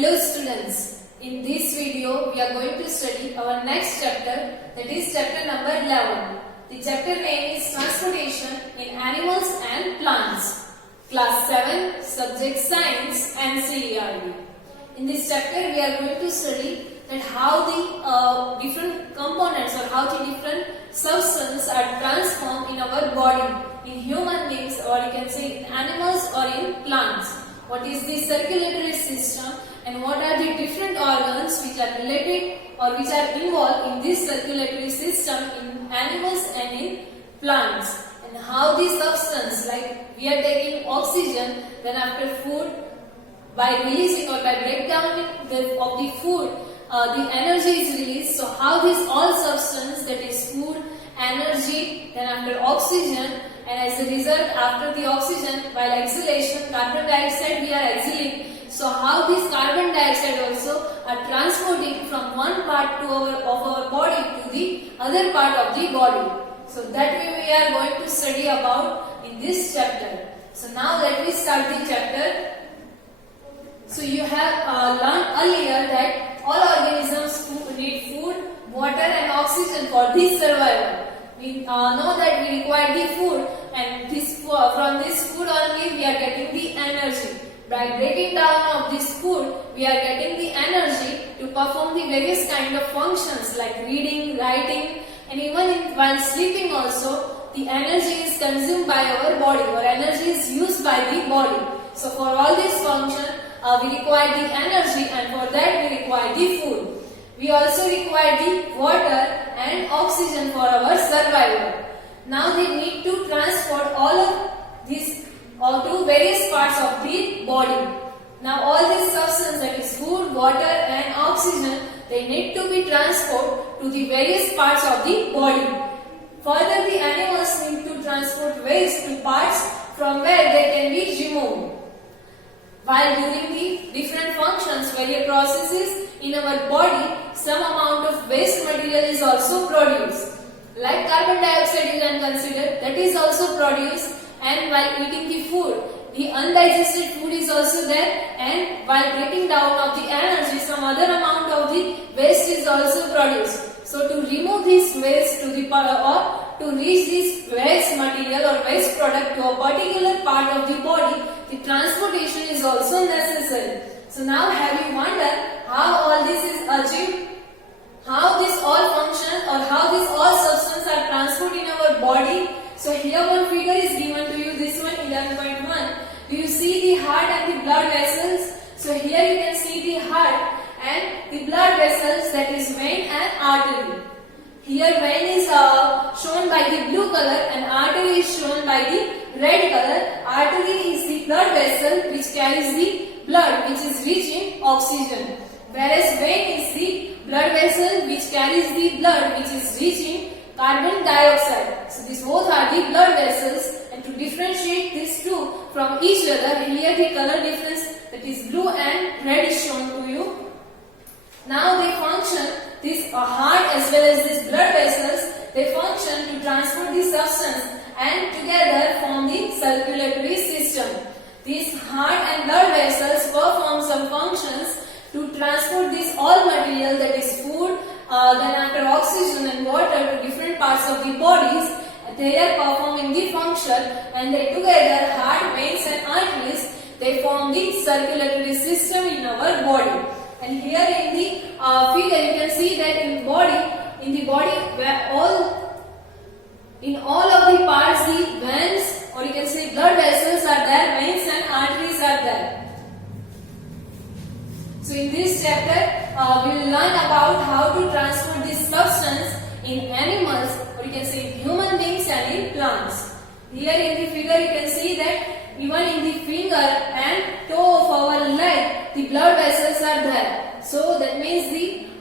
Hello students, in this video we are going to study our next chapter, that is chapter number 11. The chapter name is Transportation in Animals and Plants. Class 7, Subject Science and CERB. In this chapter we are going to study that how the different components or how the different substances are transformed in our body, in human beings, or you can say in animals or in plants. What is the circulatory system and what are the different organs which are related or which are involved in this circulatory system in animals and in plants, and how the substance, like we are taking oxygen, then after food, by releasing or by breakdown of the food, the energy is released. So how this all substance, that is food, energy, then after oxygen, and as a result after the oxygen, while exhalation, carbon dioxide we are exhaling. So how this carbon dioxide also are transporting from one part of our body to the other part of the body. So that way we are going to study about in this chapter. So now let me start the chapter. So you have learned earlier that all organisms need food, water and oxygen for this survival. We know that we require the food, and from this food only we are getting the energy. By breaking down of this food, we are getting the energy to perform the various kind of functions like reading, writing, and even while sleeping also, the energy is consumed by our body or energy is used by the body. So for all this function, we require the energy, and for that we require the food. We also require the water and oxygen for our survival. Now they need to transport all of these to various parts of the body. Now all these substances, that is food, water and oxygen, they need to be transported to the various parts of the body. Further, the animals need to transport waste to parts from where they can be removed. While during the different functions, various processes in our body, some amount of waste material is also produced. Like carbon dioxide you can consider, that is also produced, and while eating the food, the undigested food is also there, and while breaking down of the energy, some other amount of the waste is also produced. So to remove this waste to the or to reach this waste material or waste product to a particular part of the body, the transportation is also necessary. So now have you wondered how all this is achieved? How this all function or how this all substance are transported in our body? So here one figure is given to you, this one 11.1. Do you see the heart and the blood vessels? So here you can see the heart and the blood vessels, that is vein and artery. Here vein is shown by the blue color and artery is shown by the red color. Artery is the blood vessel which carries the blood which is rich in oxygen, whereas vein is the blood vessel which carries the blood which is rich in carbon dioxide. So these both are the blood vessels, and to differentiate these two from each other, here the color difference, that is blue and red, is shown to you. Now they function, this heart as well as these blood vessels, they function to transport the substance and together form the circulatory system. These heart and blood vessels perform some functions to transport this all material, that is food, then after oxygen and water, to different parts of the bodies. They are performing the function, and they together, heart, veins and arteries, they form the circulatory system in our body. And here in the figure you can see that in the body where in all of the parts, the veins or you can say blood vessels are there, veins and arteries are there. So in this chapter we will learn about how to transport this substance in animals, or you can say in human beings and in plants. Here in the figure you can see that even in the finger and toe of our leg, the blood vessels are there. So that means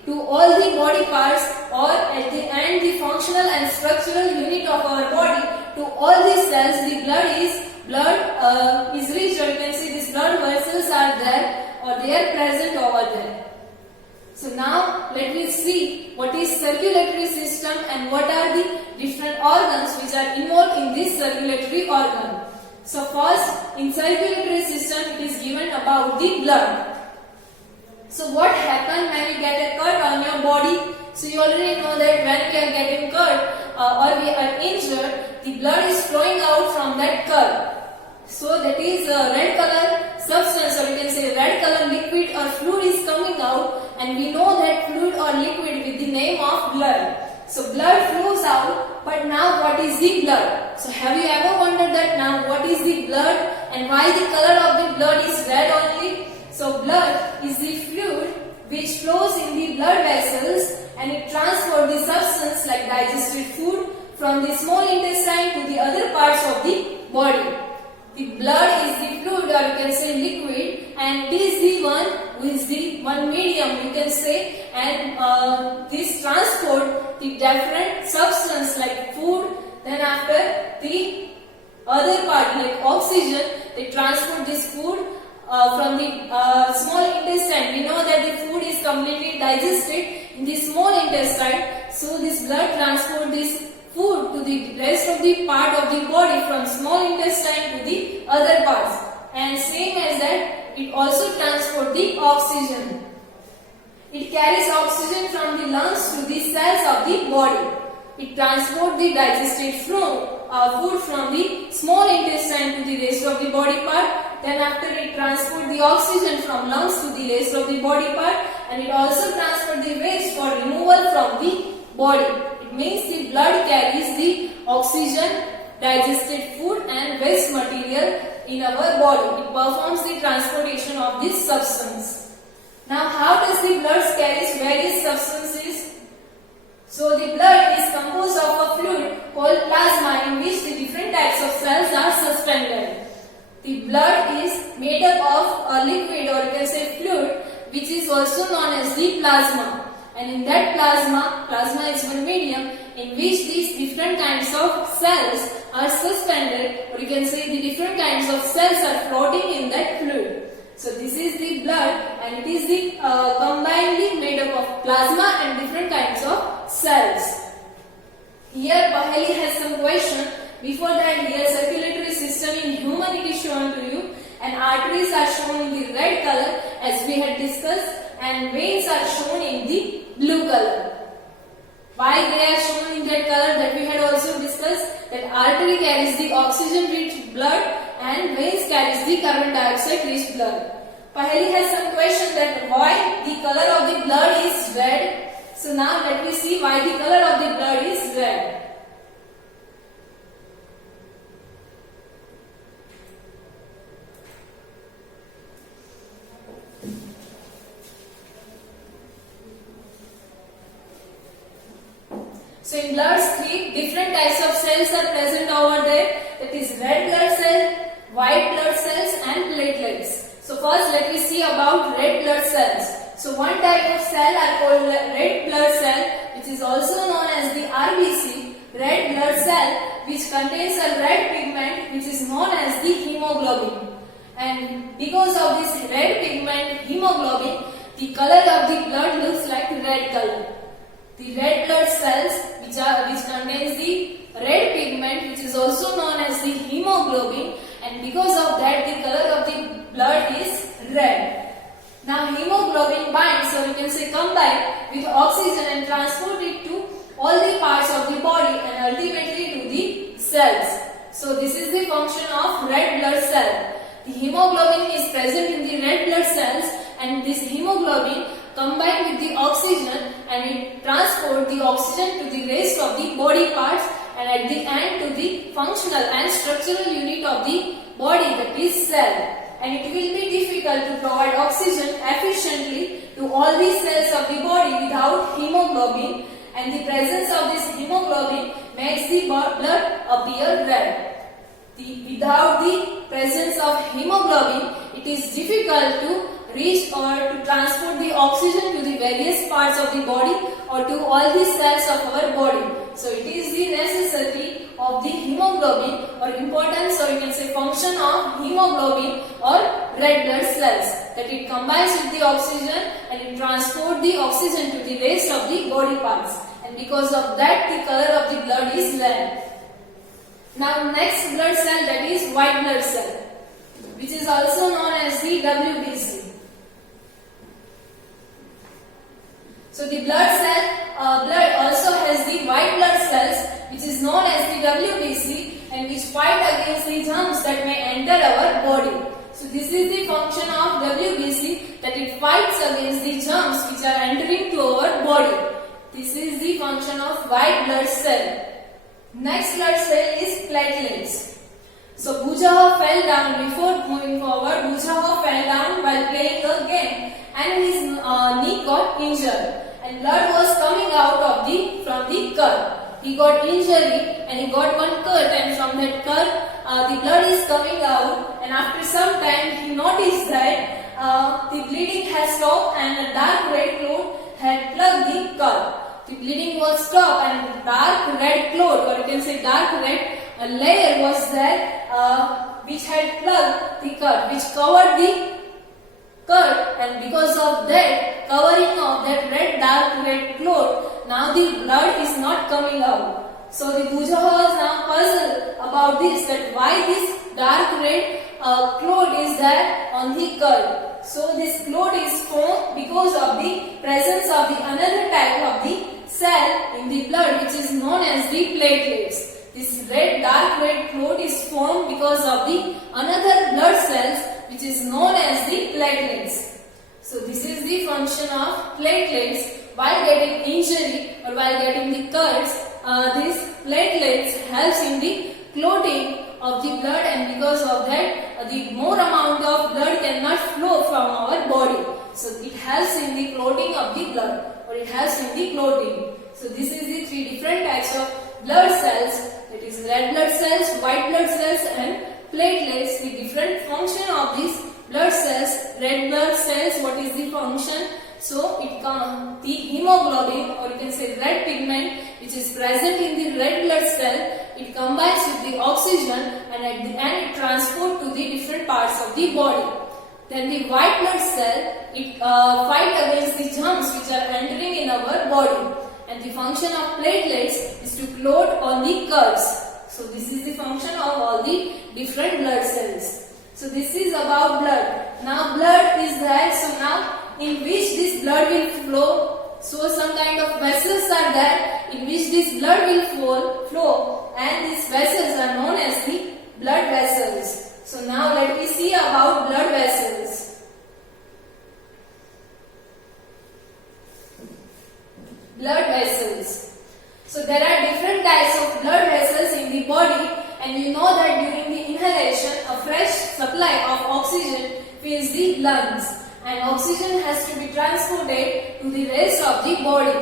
to all the body parts, or at the end the functional and structural unit of our body, to all these cells the blood is reached, or you can see these blood vessels are there or they are present over there. So now let me see what is circulatory system and what are the different organs which are involved in this circulatory organ. So first, in circulatory system it is given about the blood. So what happens when you get a cut on your body? So you already know that when we are getting cut or we are injured, the blood is flowing out from that cut. So that is a red color substance, or you can say red color liquid or fluid is coming out, and we know that fluid or liquid with the name of blood. So blood flows out, but now what is the blood? So have you ever wondered that now what is the blood and why the color of the blood is red only? So blood is the fluid which flows in the blood vessels, and it transports the substance like digested food from the small intestine to the other parts of the body. The blood is the fluid, or you can say liquid, and it is the one who is the one medium, you can say, and this transport the different substance like food, then after the other part like oxygen, they transport this food from the small intestine. We know that the food is completely digested in the small intestine, so this blood transport this food to the rest of the part of the body from small intestine to the other parts, and same as that it also transport the oxygen. It carries oxygen from the lungs to the cells of the body. It transport the digested food from the small intestine to the rest of the body part. Then after it transport the oxygen from lungs to the rest of the body part, and it also transport the waste for removal from the body. It means the blood carries the oxygen, digested food and waste material in our body. It performs the transportation of this substance. Now how does the blood carry various substances? So the blood is composed of a fluid called plasma, in which the different types of cells are suspended. The blood is made up of a liquid, or you can say fluid, which is also known as the plasma. And in that plasma is one medium in which these different kinds of cells are suspended, or you can say the different kinds of cells are floating in that fluid. So this is the blood, and it is the combinedly made up of plasma and different kinds of cells. Here Paheli has some question. Before that, here circulatory system in human it is shown to you, and arteries are shown in the red color as we had discussed, and veins are shown in the blue color. Why they are shown in that color, that we had also discussed, that artery carries the oxygen rich blood and veins carries the carbon dioxide rich blood. Paheli has some question that why the color of the blood is red. So now let me see why the color of the blood is red. So in blood, three different types of cells are present over there. That is red blood cell, white blood cells and platelets. So first let me see about red blood cells. So one type of cell are called red blood cell, which is also known as the RBC, red blood cell, which contains a red pigment which is known as the hemoglobin. And because of this red pigment hemoglobin, the color of the blood looks like red color. The red blood cells which contains the red pigment which is also known as the hemoglobin, and because of that the color of the blood is red. Now hemoglobin binds, or you can say combine with oxygen and transport it to all the parts of the body and ultimately to the cells. So this is the function of red blood cell. The hemoglobin is present in the red blood cells, and this hemoglobin combined with the oxygen and it transports the oxygen to the rest of the body parts, and at the end to the functional and structural unit of the body, that is cell. And it will be difficult to provide oxygen efficiently to all the cells of the body without hemoglobin, and the presence of this hemoglobin makes the blood appear red. Without the presence of hemoglobin, it is difficult to reach or to transport the oxygen to the various parts of the body or to all the cells of our body. So it is the necessity of the hemoglobin, or importance, or you can say function of hemoglobin or red blood cells, that it combines with the oxygen and it transports the oxygen to the rest of the body parts, and because of that the color of the blood is red. Now next blood cell, that is white blood cell, which is also known as the WBC. So the blood also has the white blood cells, which is known as the WBC, and which fight against the germs that may enter our body. So this is the function of WBC, that it fights against the germs which are entering to our body. This is the function of white blood cell. Next blood cell is platelets. So Bhujaha fell down. Before moving forward, Bhujaha fell down while playing a game, and his knee got injured, and blood was coming out from the cut. He got injury and he got one cut, and from that cut the blood is coming out, and after some time he noticed that the bleeding has stopped and a dark red cloth had plugged the cut. The bleeding was stopped and the dark red cloth, or you can say dark red layer was there which had plugged the cut, which covered the cut, and because of that covering of that dark red cloth, now the blood is not coming out. So the Bhujaha was now puzzled about this, that why this dark red cloth is there on the cut. So this cloth is formed because of the presence of the another type of the cell in the blood, which is known as the platelets. This dark red cloth is formed because of the another blood cells, which is known as the platelets. So this is the function of platelets. While getting injury or while getting the cuts, these platelets helps in the clotting of the blood, and because of that the more amount of blood cannot flow from our body. So it helps in the clotting of the blood, or it helps in the clotting. So this is the three different types of blood cells, that is red blood cells, white blood cells and platelets. The different function of these blood cells. Red blood cells, what is the function? So the hemoglobin, or you can say red pigment, which is present in the red blood cell, it combines with the oxygen, and at the end it transports to the different parts of the body. Then the white blood cell, it fight against the germs which are entering in our body, and the function of platelets is to clot on the cuts. So this is the function of all the different blood cells. So this is about blood. Now blood is there, so now in which this blood will flow. So some kind of vessels are there in which this blood will flow, and these vessels are known as the blood vessels. So now let me see about blood vessels. Blood vessels. So there are different types of blood vessels in the body, and you know that during the inhalation a fresh supply of oxygen fills the lungs, and oxygen has to be transported to the rest of the body.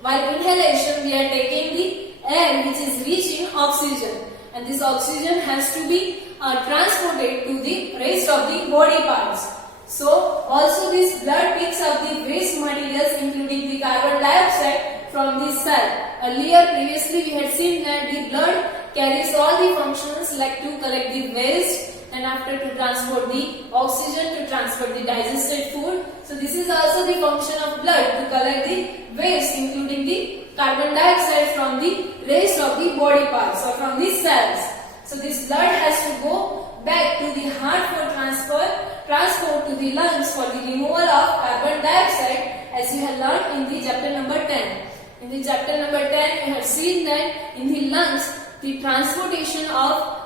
While inhalation, we are taking the air which is rich in oxygen, and this oxygen has to be transported to the rest of the body parts. So also this blood picks up the waste materials, including the carbon dioxide from the cell. Previously we had seen that the blood carries all the functions like to collect the waste, and after to transport the oxygen, to transport the digested food. So this is also the function of blood, to collect the waste, including the carbon dioxide from the rest of the body parts or from the cells. So this blood has to go back to the heart for transport to the lungs for the removal of carbon dioxide, as you have learned in the chapter number 10. In the chapter number 10, you have seen that in the lungs, the transportation of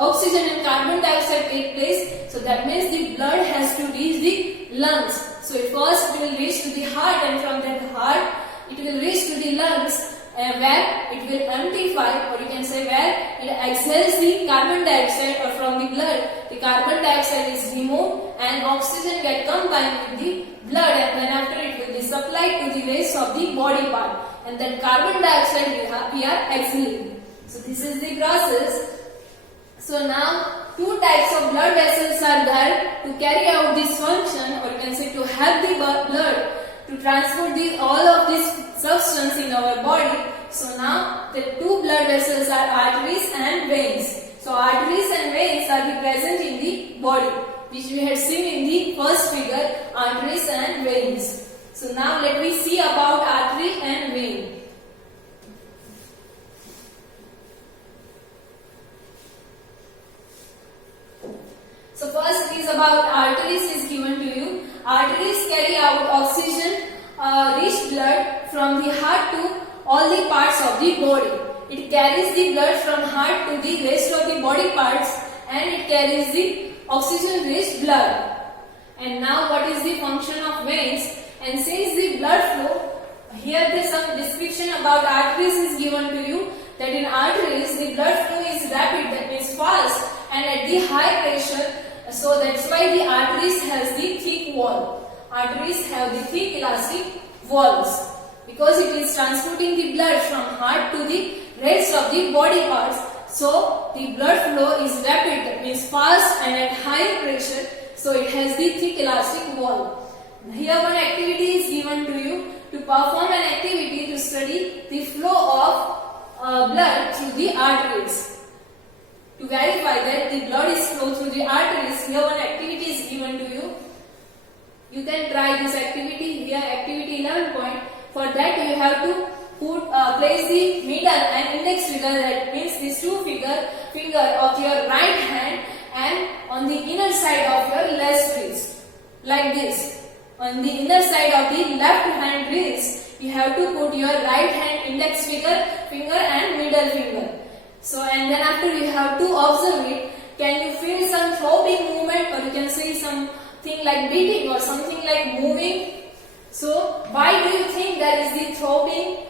oxygen and carbon dioxide take place. So that means the blood has to reach the lungs. So first it will reach to the heart, and from that heart it will reach to the lungs, where it will amplify, or you can say where it exhales the carbon dioxide, or from the blood the carbon dioxide is removed and oxygen get combined with the blood, and then after it will be supplied to the rest of the body part, and then carbon dioxide we are exhaling. So this is the process. So now two types of blood vessels are there to carry out this function, or you can say to help the blood to transport all of this substance in our body. So now the two blood vessels are arteries and veins. So arteries and veins are present in the body, which we had seen in the first figure, arteries and veins. So now let me see about artery and vein. So first it is about arteries is given to you. Arteries carry out oxygen rich blood from the heart to all the parts of the body. It carries the blood from heart to the rest of the body parts, and it carries the oxygen-rich blood. And now what is the function of veins? And since the blood flow, here there is some description about arteries is given to you, that in arteries the blood flow is rapid, that means fast, and at the high pressure. So that's why the arteries has the thick wall. Arteries have the thick elastic walls, because it is transporting the blood from heart to the rest of the body parts. So the blood flow is rapid, that means fast and at high pressure. So it has the thick elastic wall. Here one activity is given to you to perform an activity to study the flow of blood through the arteries. To verify that the blood is flow through the arteries, here one activity is given to you. You can try this activity. Here activity 11 point. For that you have to place the middle and index finger, that means these two finger of your right hand, and on the inner side of your left wrist, like this. On the inner side of the left hand wrist, you have to put your right hand index finger and middle finger. So, and then after you have to observe it. Can you feel some throbbing movement, or you can see something like beating or something like moving? So, why do you think there is the throbbing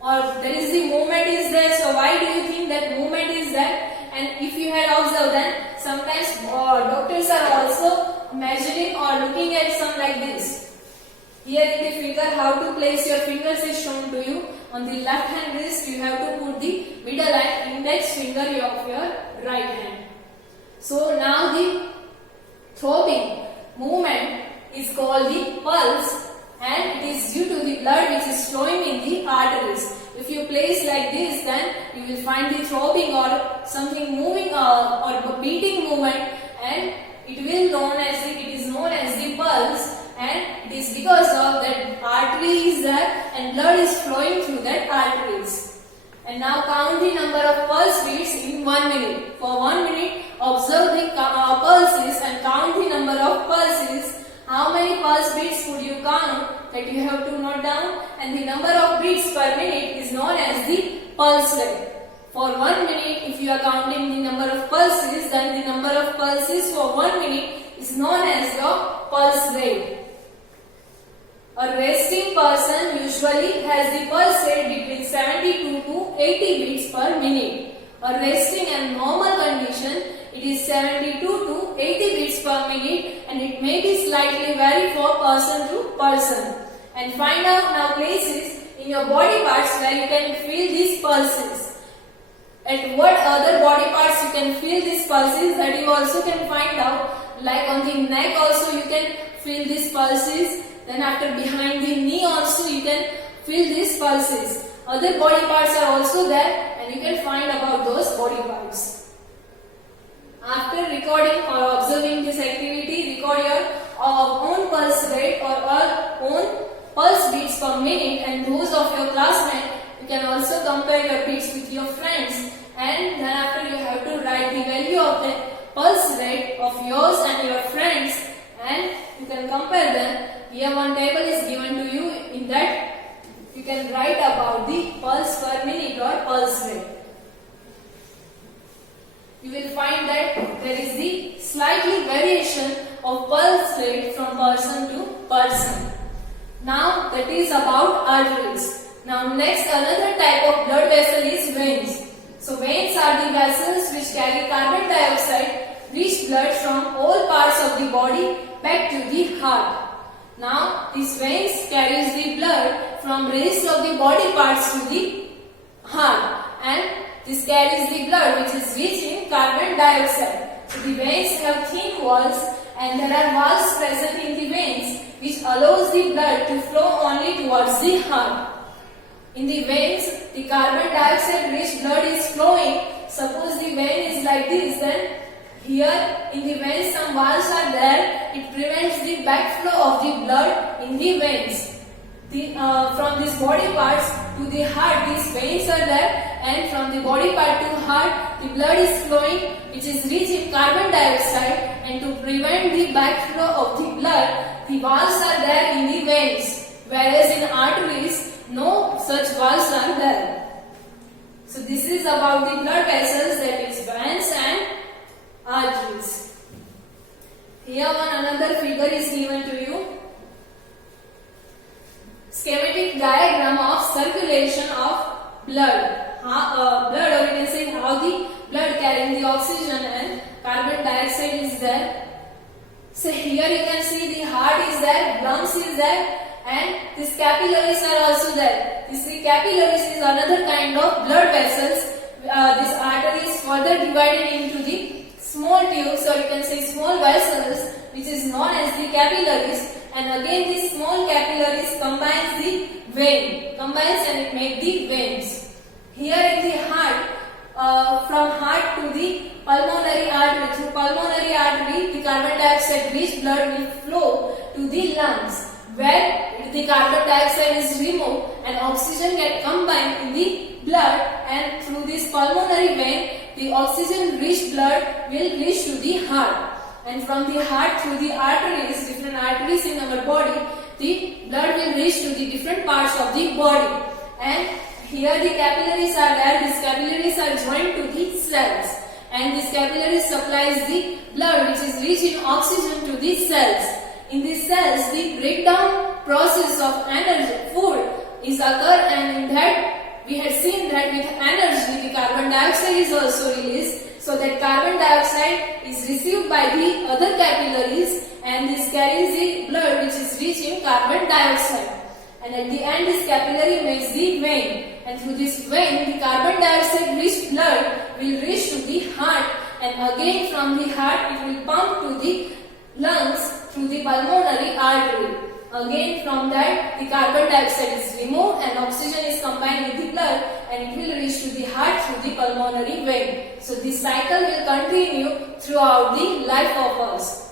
or there is the movement is there? So, why do you think that movement is there? And if you had observed, then sometimes doctors are also measuring or looking at some like this. Here in the figure, how to place your fingers is shown to you. On the left hand wrist, you have to put the middle and index finger of your right hand. So now the throbbing movement is called the pulse, and it is due to the blood which is flowing in the arteries. If you place like this, then you will find the throbbing or something moving or beating movement, and it is known as the pulse, and it is because of that artery is there and blood is flowing through that arteries. And now count the number of pulse beats in 1 minute. For 1 minute, observe the pulses and count the number of pulses. How many pulse beats would you count? That you have to note down, and the number of beats per minute is known as the pulse rate. For 1 minute, if you are counting the number of pulses, then the number of pulses for 1 minute is known as your pulse rate. A resting person usually has the pulse rate between 72 to 80 beats per minute. A resting and normal condition, it is 72 to 80 beats per minute, and it may be slightly vary for person to person. And find out now places in your body parts where you can feel these pulses. At what other body parts you can feel these pulses, that you also can find out. Like on the neck also you can feel these pulses. Then after behind the knee also you can feel these pulses. Other body parts are also there, and you can find about those body parts. After recording or observing this activity, record your own pulse rate or own pulse beats per minute and those of your classmates. You can also compare your beats with your friends, and then after you have to write the value of the pulse rate of yours and your friends, and you can compare them. Here one table is given to you. In that you can write about the pulse per minute or pulse rate. You will find that there is the slightly variation of pulse rate from person to person. Now that is about arteries. Now next, another type of blood vessel is veins. So veins are the vessels which carry carbon dioxide rich blood from all parts of the body back to the heart. Now these veins carries the blood from rest of the body parts to the heart, and this carries the blood which is rich in carbon dioxide. So the veins have thin walls, and there are valves present in the veins which allows the blood to flow only towards the heart. In the veins, the carbon dioxide rich blood is flowing. Suppose the vein is like this, then here in the veins some valves are there. It prevents the backflow of the blood in the veins. From these body parts to the heart, these veins are there, and from the body part to heart, the blood is flowing which is rich in carbon dioxide, and to prevent the backflow of the blood, the valves are there in the veins. whereas in arteries no such valves are there. So this is about the blood vessels, that is veins and arteries. Here one another figure is given to you. Schematic diagram of circulation of blood. Blood, or you can say how the blood carrying the oxygen and carbon dioxide is there. So here you can see the heart is there, lungs is there, and these capillaries are also there. This capillaries is another kind of blood vessels. This artery is further divided into the small tubes, or you can say small vessels, which is known as the capillaries. And again these small capillaries combines the vein, and it makes the veins. Here in the heart, from heart to the pulmonary artery, through pulmonary artery the carbon dioxide rich blood will flow to the lungs, where the carbon dioxide is removed and oxygen get combined in the blood, and through this pulmonary vein the oxygen rich blood will reach to the heart. And from the heart through the arteries, different arteries in our body, the blood will reach to the different parts of the body. And here the capillaries are there. These capillaries are joined to the cells, and these capillaries supplies the blood which is rich in oxygen to the cells. In these cells, the breakdown process of energy, food is occur, and in that we had seen that with energy the carbon dioxide is also released. So that carbon dioxide is received by the other capillaries, and this carries the blood which is rich in carbon dioxide. And at the end this capillary makes the vein, and through this vein the carbon dioxide rich blood will reach to the heart, and again from the heart it will pump to the lungs through the pulmonary artery. Again from that the carbon dioxide is removed and oxygen is combined with the blood, and it will reach to the heart through the pulmonary vein. So this cycle will continue throughout the life of us.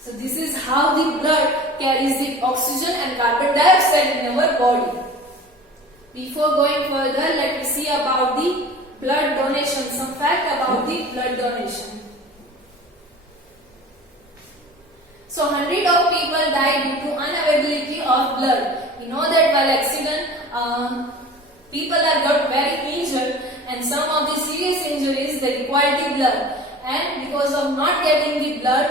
So this is how the blood carries the oxygen and carbon dioxide in our body. Before going further, let us see about the blood donation, some fact about the blood donation. So 100 of people die due to unavailability of blood. You know that while accident, people are got very injured, and some of the serious injuries they require the blood. And because of not getting the blood,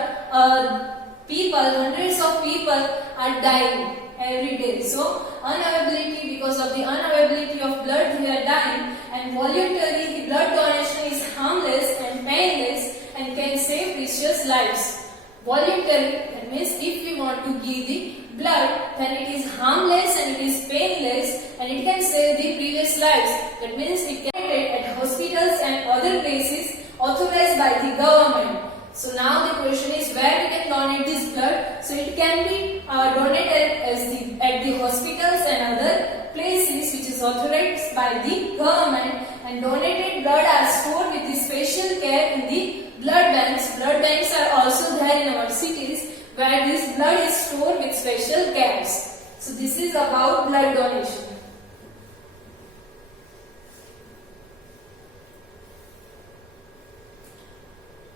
hundreds of people are dying every day. So because of the unavailability of blood, they are dying. And voluntary the blood donation is harmless and painless and can save precious lives. Voluntary, that means if we want to give the blood, then it is harmless and it is painless, and it can save the previous lives. That means it can be at hospitals and other places authorized by the government. So now the question is where we can donate this blood. So it can be donated at the hospitals and other places which is authorized by the government, and donated blood are stored with the special care in the blood banks. Blood banks are also there in our cities, where this blood is stored with special cares. So this is about blood donation.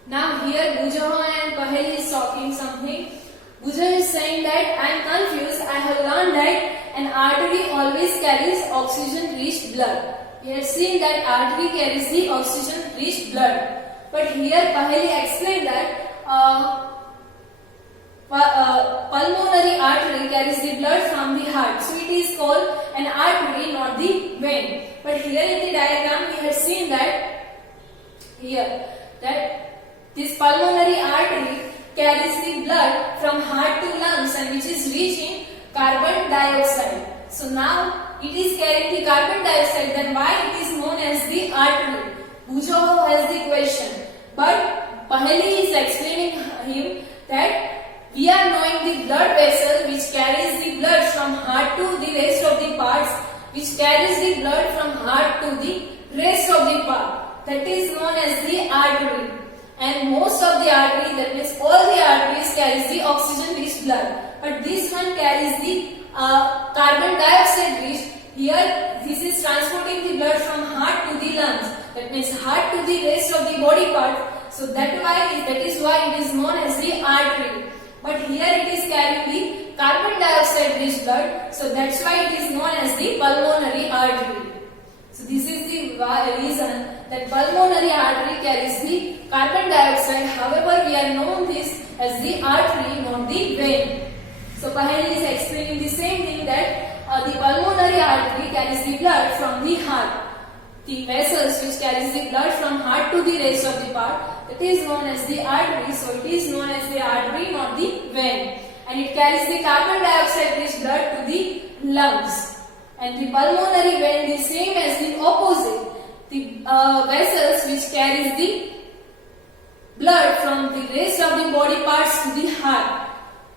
Now here Bujaho and Pahel is talking something. Bujaho is saying that I am confused. I have learned that an artery always carries oxygen-rich blood. We have seen that artery carries the oxygen-rich blood. But here Paheli explained that pulmonary artery carries the blood from the heart. So it is called an artery, not the vein. But here in the diagram we have seen that this pulmonary artery carries the blood from heart to lungs, and which is rich in carbon dioxide. So now it is carrying the carbon dioxide, then why it is known as the artery? Bujaho has the question, but Paheli is explaining him that we are knowing the blood vessel which carries the blood from heart to the rest of the parts, which carries the blood from heart to the rest of the part. That is known as the artery. And most of the artery, that means all the arteries carries the oxygen-rich blood. But this one carries the carbon dioxide-rich. Here, this is transporting the blood from heart to the lungs. That means heart to the rest of the body part. So that is why it is known as the artery. But here it is carrying the carbon carbon dioxide rich blood, so that's why it is known as the pulmonary artery. So this is the reason that pulmonary artery carries the carbon dioxide. However, we are known this as the artery, not the vein. So Paheli is explaining the same thing, that the pulmonary artery carries the blood from the heart. The vessels which carries the blood from heart to the rest of the part, that is known as the artery. So it is known as the artery, not the vein. And it carries the carbon dioxide rich blood to the lungs. And the pulmonary vein the same as the opposite. The vessels which carries the blood from the rest of the body parts to the heart.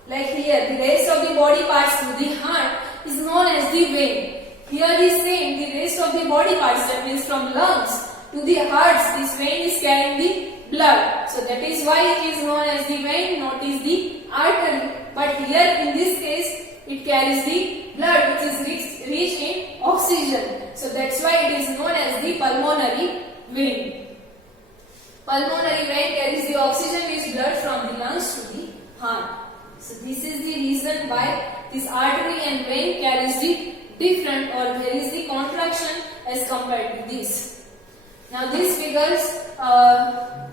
Like here, the rest of the body parts to the heart is known as the vein. Here the same, the rest of the body parts, that means from lungs to the hearts, this vein is carrying the blood. So that is why it is known as the vein, not is the artery. But here in this case, it carries the blood which is rich in oxygen. So that's why it is known as the pulmonary vein. Pulmonary vein carries the oxygen rich blood from the lungs to the heart. So this is the reason why this artery and vein carries the different, or there is the contraction as compared to this. Now these figures,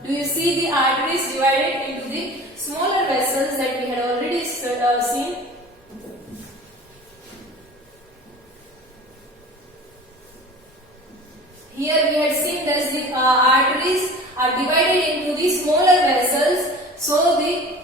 do you see the arteries divided into the smaller vessels that we had already seen? Here we had seen that the arteries are divided into the smaller vessels. So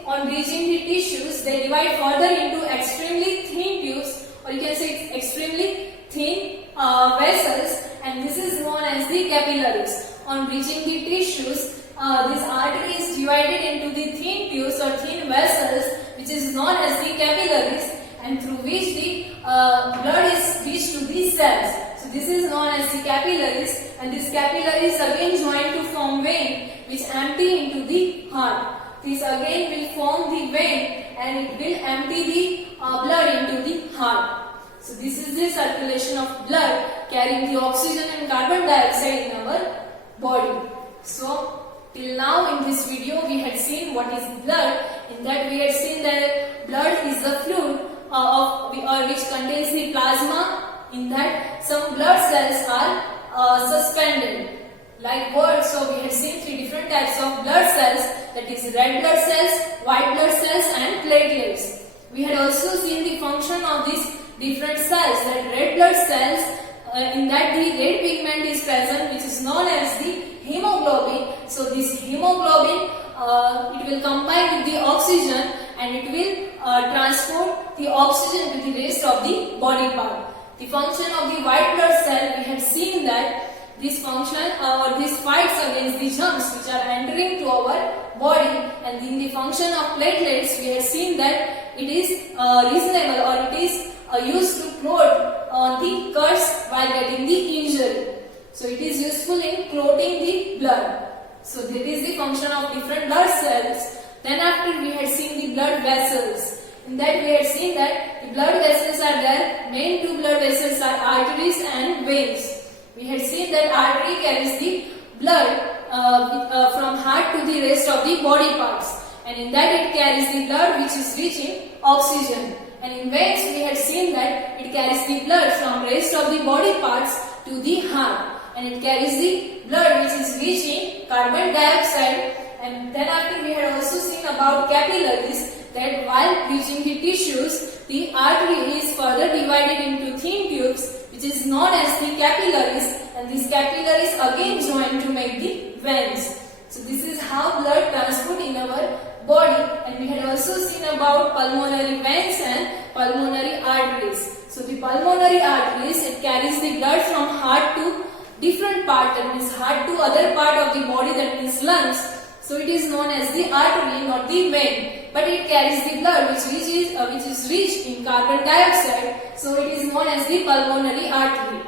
on reaching the tissues, they divide further into extremely thin tubes, or you can say extremely thin vessels, and this is known as the capillaries. On reaching the tissues, this artery is divided into the thin tubes or thin vessels, which is known as the capillaries, and through which the blood is reached to the cells. So this is known as the capillaries, and these capillaries again join to form vein, which empty into the heart. This again will form the vein, and it will empty the blood into the heart. So this is the circulation of blood carrying the oxygen and carbon dioxide in our body. So till now in this video we had seen what is blood. In that we had seen that blood is the fluid which contains the plasma. In that some blood cells are suspended. Like what? So we had seen three different types of blood cells, that is red blood cells, white blood cells and platelets. We had also seen the function of these different cells, that red blood cells, in that the red pigment is present, which is known as the hemoglobin. So this hemoglobin, it will combine with the oxygen and it will transport the oxygen to the rest of the body part. The function of the white blood cell, we have seen that this function or this fights against the germs which are entering to our body, and in the function of platelets we have seen that it is reasonable, or it is used to clot the cuts while getting the injury. So it is useful in clotting the blood. So that is the function of different blood cells. Then after we had seen the blood vessels. In that we had seen that the blood vessels are there. Main two blood vessels are arteries and veins. We had seen that artery carries the blood from heart to the rest of the body parts, and in that it carries the blood which is rich in oxygen. And in veins we had seen that it carries the blood from rest of the body parts to the heart, and it carries the blood which is rich in carbon dioxide. And then after we had also seen about capillaries, that while reaching the tissues, the artery is further divided into thin tubes, which is known as the capillaries, and these capillaries again join to make the veins. So this is how blood transport in our body, and we had also seen about pulmonary veins and pulmonary arteries. So the pulmonary arteries, it carries the blood from heart to different part, that means heart to other part of the body, that means lungs. So it is known as the artery, not the vein, but it carries the blood which is rich in carbon dioxide. So it is known as the pulmonary artery.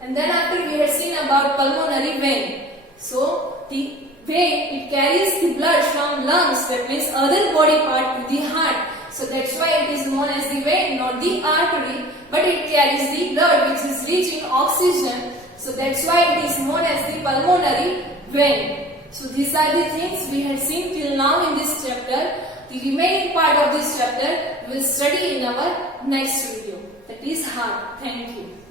And then after we had seen about pulmonary vein. So the vein, it carries the blood from lungs, that means other body part, to the heart. So that's why it is known as the vein, not the artery, but it carries the blood which is rich in oxygen. So that's why it is known as the pulmonary vein. So these are the things we had seen till now in this chapter. The remaining part of this chapter we will study in our next video. That is heart. Thank you.